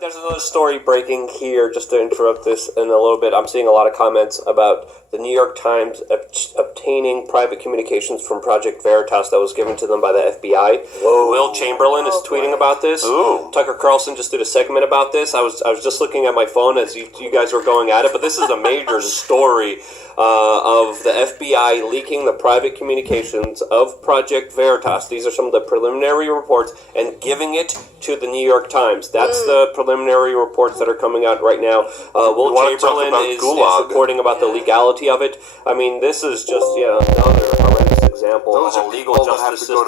There's another story breaking here, just to interrupt this in a little bit. I'm seeing a lot of comments about the New York Times obtaining private communications from Project Veritas that was given to them by the FBI. Whoa. Will Chamberlain is tweeting about this. Ooh. Tucker Carlson just did a segment about this. I was just looking at my phone as you guys were going at it, but this is a major story of the FBI leaking the private communications of Project Veritas. These are some of the preliminary reports, and giving it to the New York Times. That's the preliminary reports that are coming out right now. Will Chamberlain is reporting about the legality of it. I mean, this is just another horrendous example of a legal justice system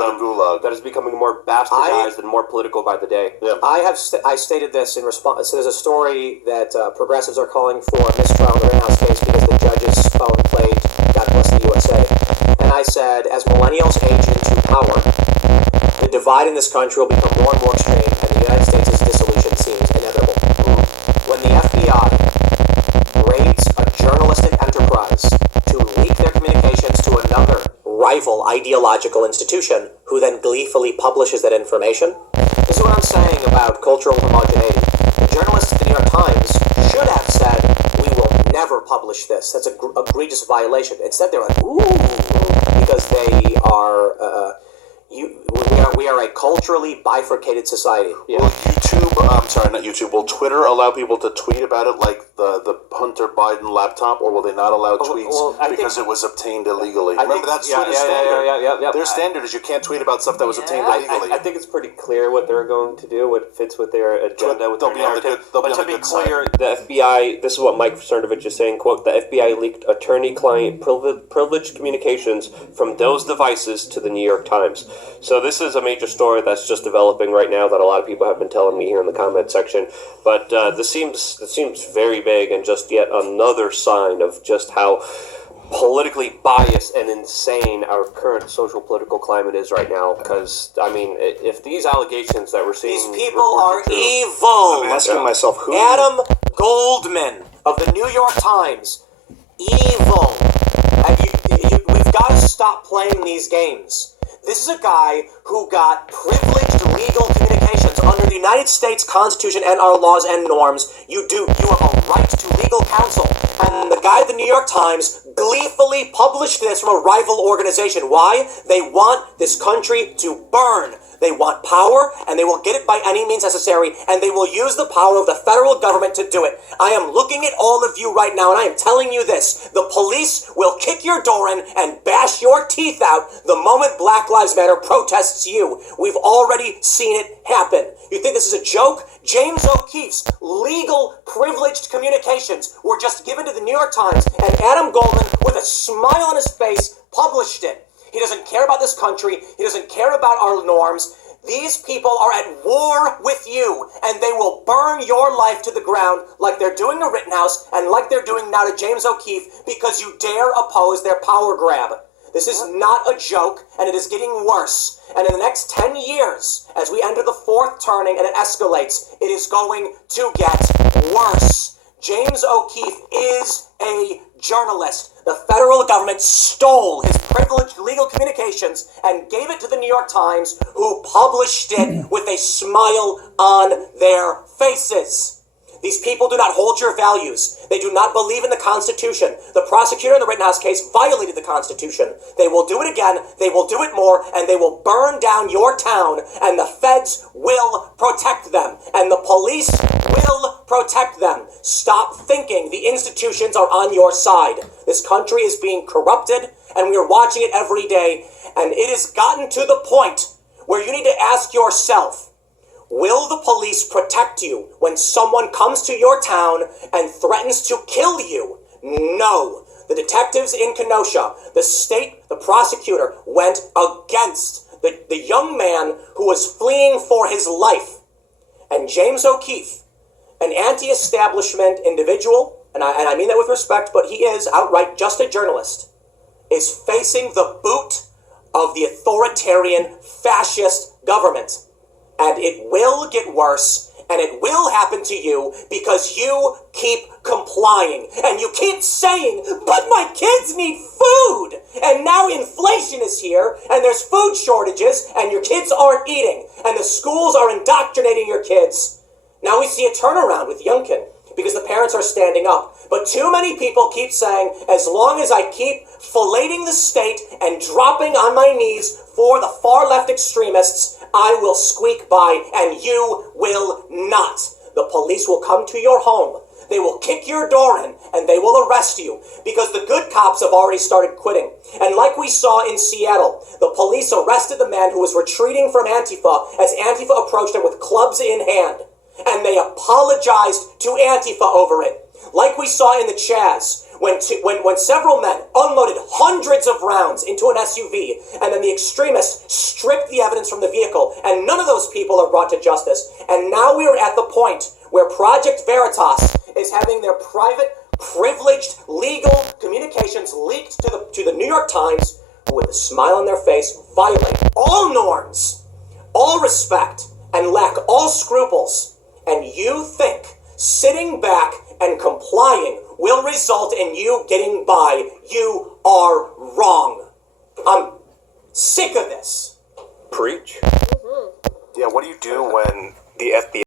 that is becoming more bastardized and more political by the day. Yeah. I stated this in response. So there's a story that progressives are calling for a mistrial in the Rittenhouse case because the judge's phone played God Bless the USA. And I said, as millennials age into power, the divide in this country will become more and more extreme, and the United States' dissolution seems inevitable. When the FBI raids a journalistic enterprise to leak their communications to another rival ideological institution, who then gleefully publishes that information, this is what I'm saying about cultural homogeneity. The journalists at the New York Times should have said, we will never publish this. That's an egregious violation. Instead, they're like, ooh, because they are... We are a culturally bifurcated society. Yeah. Will will Twitter allow people to tweet about it like the Hunter Biden laptop, or will they not allow tweets because it was obtained illegally? Remember, that's Twitter's standard. Their standard is you can't tweet about stuff that was obtained illegally. I think it's pretty clear what they're going to do, what fits with their agenda, with their narrative. But to be clear, the FBI, this is what Mike Cernovich is saying, quote, the FBI leaked attorney-client privileged communications from those devices to the New York Times. So this is a major story that's just developing right now that a lot of people have been telling me here in the comment section. But this seems very big and just yet another sign of just how politically biased and insane our current social political climate is right now. Because, I mean, if these allegations that we're seeing... These people are evil! I'm asking myself, who... Adam Goldman of the New York Times. Evil! We've got to stop playing these games. This is a guy who got privileged legal communications under the United States Constitution and our laws and norms. You have a right to legal counsel. And the guy at the New York Times gleefully published this from a rival organization. Why? They want this country to burn. They want power, and they will get it by any means necessary, and they will use the power of the federal government to do it. I am looking at all of you right now, and I am telling you this. The police will kick your door in and bash your teeth out the moment Black Lives Matter protests you. We've already seen it happen. You think this is a joke? James O'Keefe's legal privileged communications were just given to the New York Times, and Adam Goldman, with a smile on his face, published it. He doesn't care about this country. He doesn't care about our norms. These people are at war with you, and they will burn your life to the ground like they're doing to Rittenhouse and like they're doing now to James O'Keefe because you dare oppose their power grab. This is not a joke, and it is getting worse. And in the next 10 years, as we enter the fourth turning and it escalates, it is going to get worse. James O'Keefe is a journalist. The federal government stole his privileged legal communications and gave it to the New York Times, who published it with a smile on their faces. These people do not hold your values. They do not believe in the Constitution. The prosecutor in the Rittenhouse case violated the Constitution. They will do it again, they will do it more, and they will burn down your town, and the feds will protect them, and the police will protect them. Stop thinking the institutions are on your side. This country is being corrupted, and we are watching it every day, and it has gotten to the point where you need to ask yourself, will the police protect you when someone comes to your town and threatens to kill you? No. The detectives in Kenosha, the state, the prosecutor, went against the young man who was fleeing for his life. And James O'Keefe, an anti-establishment individual, and I mean that with respect, but he is outright just a journalist, is facing the boot of the authoritarian fascist government. And it will get worse, and it will happen to you because you keep complying. And you keep saying, but my kids need food! And now inflation is here, and there's food shortages, and your kids aren't eating, and the schools are indoctrinating your kids. Now Now we see a turnaround with Youngkin because the parents are standing up. But too many people keep saying, as long as I keep filleting the state and dropping on my knees for the far left extremists, I will squeak by, and you will not. The police will come to your home. They will kick your door in, and they will arrest you, because the good cops have already started quitting. And like we saw in Seattle, the police arrested the man who was retreating from Antifa as Antifa approached him with clubs in hand. And they apologized to Antifa over it. Like we saw in the Chaz, when several men unloaded hundreds of rounds into an SUV, and then the extremists stripped the evidence from the vehicle, and none of those people are brought to justice. And now we are at the point where Project Veritas is having their private, privileged, legal communications leaked to the New York Times, who with a smile on their face violate all norms, all respect, and lack all scruples. And you think sitting back and complying will result in you getting by. You are wrong. I'm sick of this. Preach. Yeah, what do you do when the FBI